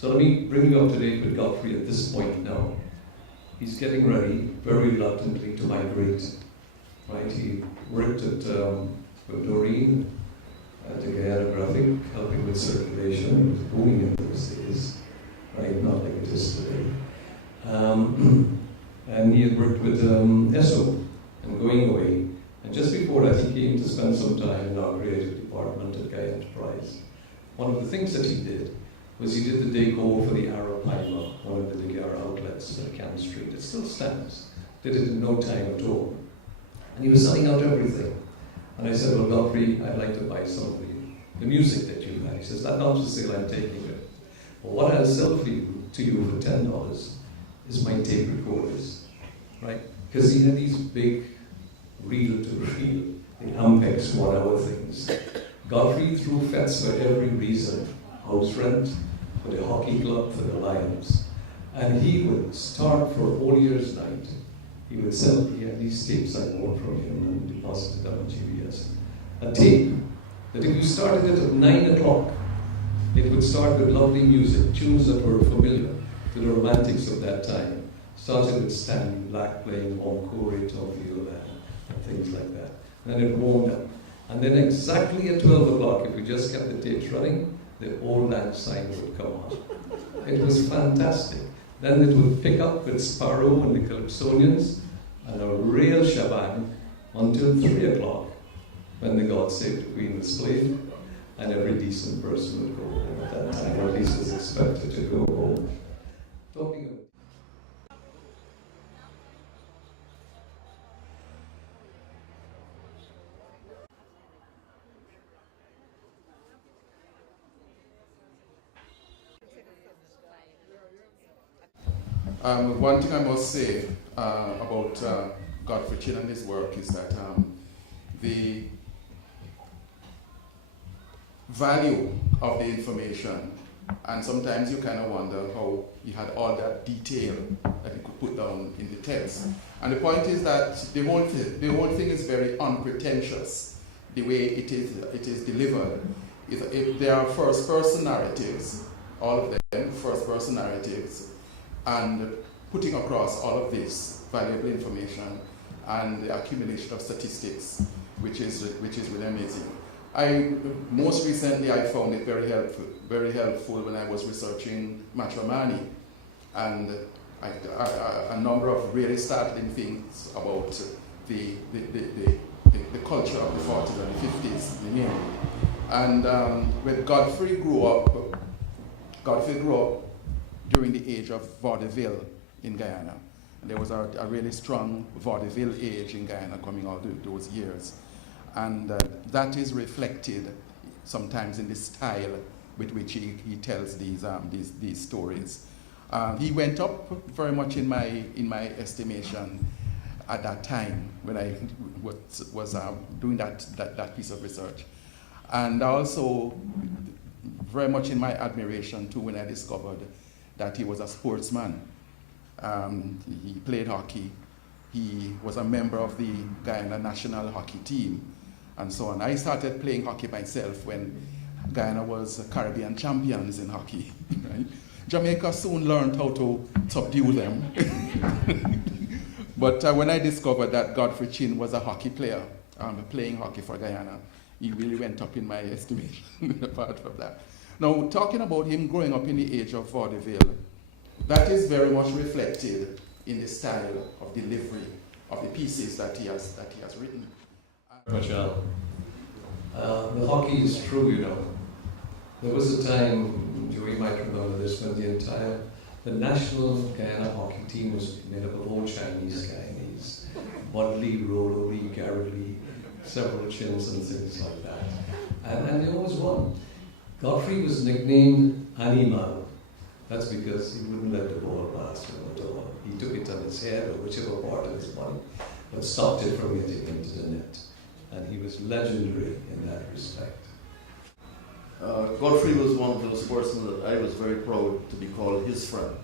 So let me bring you up to date with Godfrey at this point now. He's getting ready, very reluctantly, to migrate. Right? He worked at with Doreen at the Guyana Graphic, helping with circulation. It was booming in those days, right? Not like it is today. And he had worked with ESO and Going Away. And just before that, he came to spend some time in our creative department at Guy Enterprise. One of the things that he did was he did the decor for the Arapaima, one of the Ligar outlets at Cannon Street. It still stands. Did it in no time at all. And he was selling out everything. And I said, well, Godfrey, I'd like to buy some of the music that you had. He says, that's not for sale, I'm taking it. Well, what I'll sell to you for $10 is my tape recorders, right? Because he had these big reel-to-reel, the Ampex 1 hour things. Godfrey threw fetes for every reason. House rent, for the hockey club, for the Lions. And he would start for All Year's Night. He would sell, he had these tapes I bought from him and deposited them on GBS. A tape that if you started it at 9 o'clock, it would start with lovely music, tunes that were familiar to the romantics of that time. Started with Stanley Black playing Encore, Tom Viola, and things like that. And then it warmed up. And then exactly at 12 o'clock, if we just kept the tapes running, the Old Land Sign would come on. It was fantastic. Then it would pick up with Sparrow and the Calypsonians and a real shebang until 3 o'clock, when the God Save the Queen was played, and every decent person would go home at that time, or at least was expected to go home. Talking about one thing I must say about Godfrey Chin and his work is that the value of the information, and sometimes you kind of wonder how he had all that detail that he could put down in the text. And the point is that the whole thing is very unpretentious, the way it is delivered. If there are first-person narratives, all of them first-person narratives, and putting across all of this valuable information and the accumulation of statistics, which is really amazing. Most recently I found it very helpful when I was researching matrimony, and a number of really startling things about the culture of the 40s and the 50s in the main. And when Godfrey grew up during the age of vaudeville in Guyana. And there was a really strong vaudeville age in Guyana coming out those years. And that is reflected sometimes in the style with which he tells these stories. He went up very much in my estimation at that time when I was doing that piece of research. And also very much in my admiration too when I discovered that he was a sportsman. He played hockey. He was a member of the Guyana national hockey team, and so on. I started playing hockey myself when Guyana was Caribbean champions in hockey. Right? Jamaica soon learned how to subdue them. But when I discovered that Godfrey Chin was a hockey player, playing hockey for Guyana, he really went up in my estimation apart from that. Now, talking about him growing up in the age of vaudeville, that is very much reflected in the style of delivery of the pieces that he has written. Michelle, the hockey is true, you know. There was a time, Joey might remember this, when the national Guyana hockey team was made up of all Chinese Guyanese. Bud Lee, Rolo Lee, Garrett Lee, several Chins and things like that. And they always won. Godfrey was nicknamed Animal. That's because he wouldn't let the ball pass him at all. He took it on his head or whichever part of his body, but stopped it from getting into the net. And he was legendary in that respect. Godfrey was one of those persons that I was very proud to be called his friend.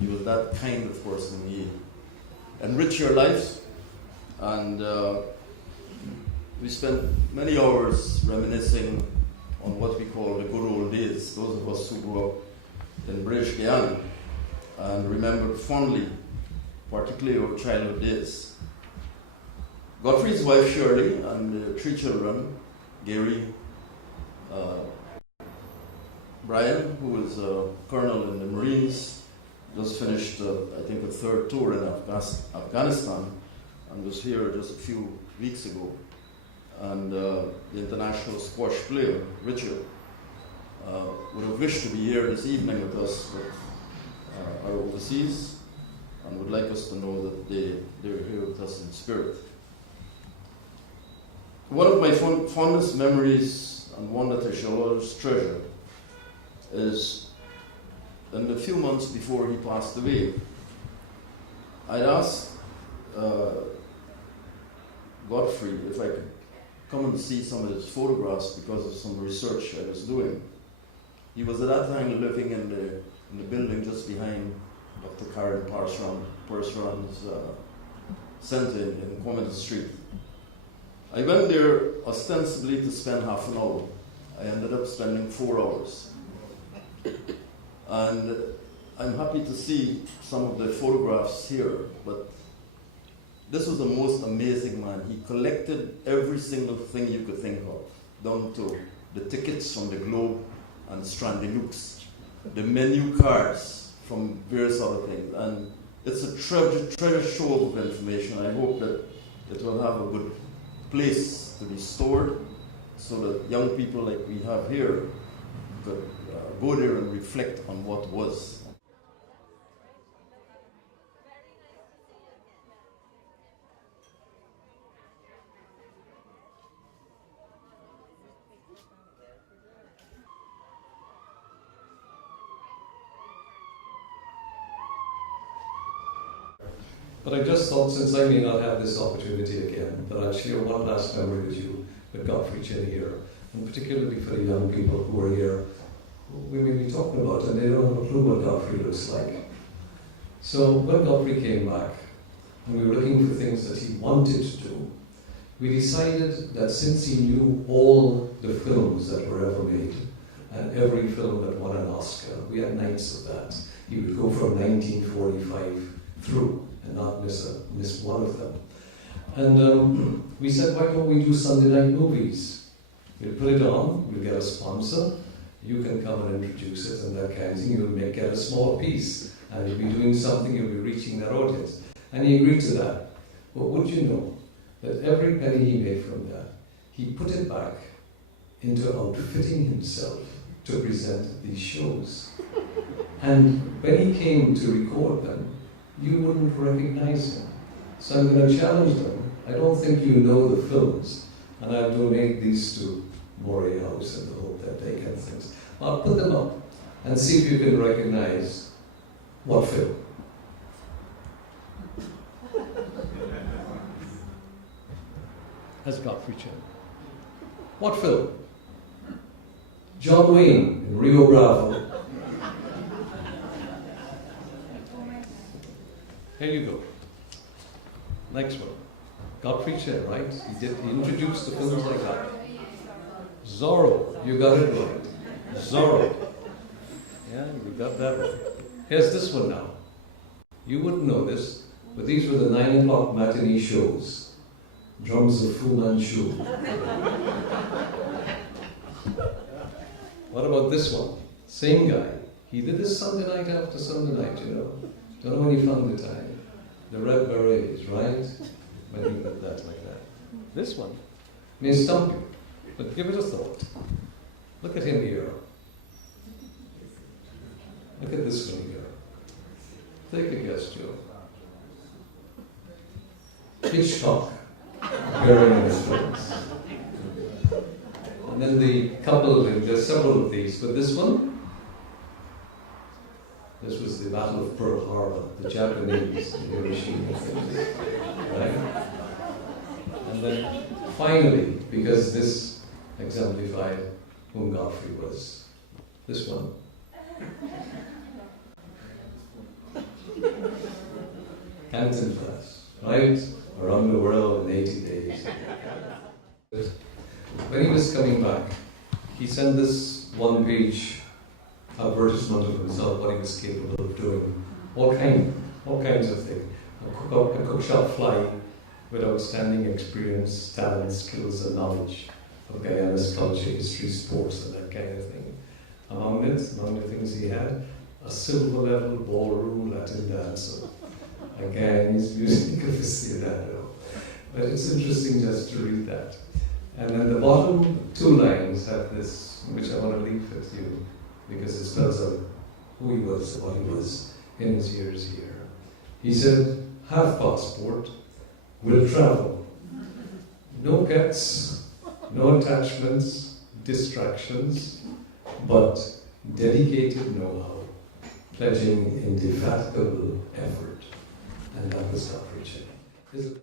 He was that kind of person. He enriched your life, and we spent many hours reminiscing on what we call the good old days. Those of us who grew up in British Guyana and remembered fondly, particularly of childhood days. Godfrey's wife Shirley and three children, Gary, Brian, who was a colonel in the Marines, just finished, I think, a third tour in Afghanistan and was here just a few weeks ago. And the international squash player, Richard, would have wished to be here this evening with us, but are overseas and would like us to know that they're here with us in spirit. One of my fondest memories, and one that I shall always treasure, is in the few months before he passed away, I'd asked Godfrey if I could come and see some of his photographs because of some research I was doing. He was at that time living in the building just behind Dr. Karen Purseron's center in Comedy Street. I went there ostensibly to spend half an hour. I ended up spending 4 hours. And I'm happy to see some of the photographs here, but this was the most amazing man. He collected every single thing you could think of, down to the tickets from the Globe and Strand-de-Luxe, the menu cards from various other things. And it's a treasure trove of information. I hope that it will have a good place to be stored so that young people like we have here could go there and reflect on what was. But I just thought, since I may not have this opportunity again, that I'd share one last memory with you with Godfrey Chin here, and particularly for the young people who are here, who we may be talking about, and they don't have a clue what Godfrey looks like. So when Godfrey came back, and we were looking for things that he wanted to do, we decided that since he knew all the films that were ever made, and every film that won an Oscar, we had nights of that. He would go from 1945 through, and not miss one of them. And we said, why don't we do Sunday night movies? We'll put it on, we'll get a sponsor, you can come and introduce it and that kind of thing, you'll get a small piece, and you'll be doing something, you'll be reaching that audience. And he agreed to that. But would you know that every penny he made from that, he put it back into outfitting himself to present these shows. And when he came to record them, you wouldn't recognize him. So I'm going to challenge them. I don't think you know the films, and I'll donate these to Moray House in the hope that they can things. I'll put them up and see if you can recognize what film. That's Godfrey Chin. What film? John Wayne in Rio Bravo. Here you go. Next one. Godfrey Chin, right? He introduced the films like that. Zorro, you got it right. Zorro. Yeah, you got that right. Here's this one now. You wouldn't know this, but these were the 9 o'clock matinee shows. Drums of Fu Manchu. What about this one? Same guy. He did this Sunday night after Sunday night, you know. Don't know when he found the time. The Red Berets, right? When he did that like that. This one may stump you, but give it a thought. Look at him here. Look at this one here. Take a guess, Joe. Hitchcock, bearing in his films. And then the couple, there's several of these, but this one, this was the Battle of Pearl Harbor, the Japanese, the Hiroshima things, right? And then finally, because this exemplified whom Godfrey was, this one. Canton class, right? Around the world in 80 days. When he was coming back, he sent this one-page advertisement of himself, what he was capable of doing, all kinds of things. A cook shop fly with outstanding experience, talent, skills, and knowledge of Guyana's culture, history, sports, and that kind of thing. Among the things he had, a silver level ballroom Latin dancer, a Guyanese music aficionado. But it's interesting just to read that. And then the bottom two lines have this, which I want to leave with you, because it spells out who he was, what he was in his years here. He said, have passport, will travel. No pets, no attachments, distractions, but dedicated know-how, pledging indefatigable effort. And that was Godfrey Chin.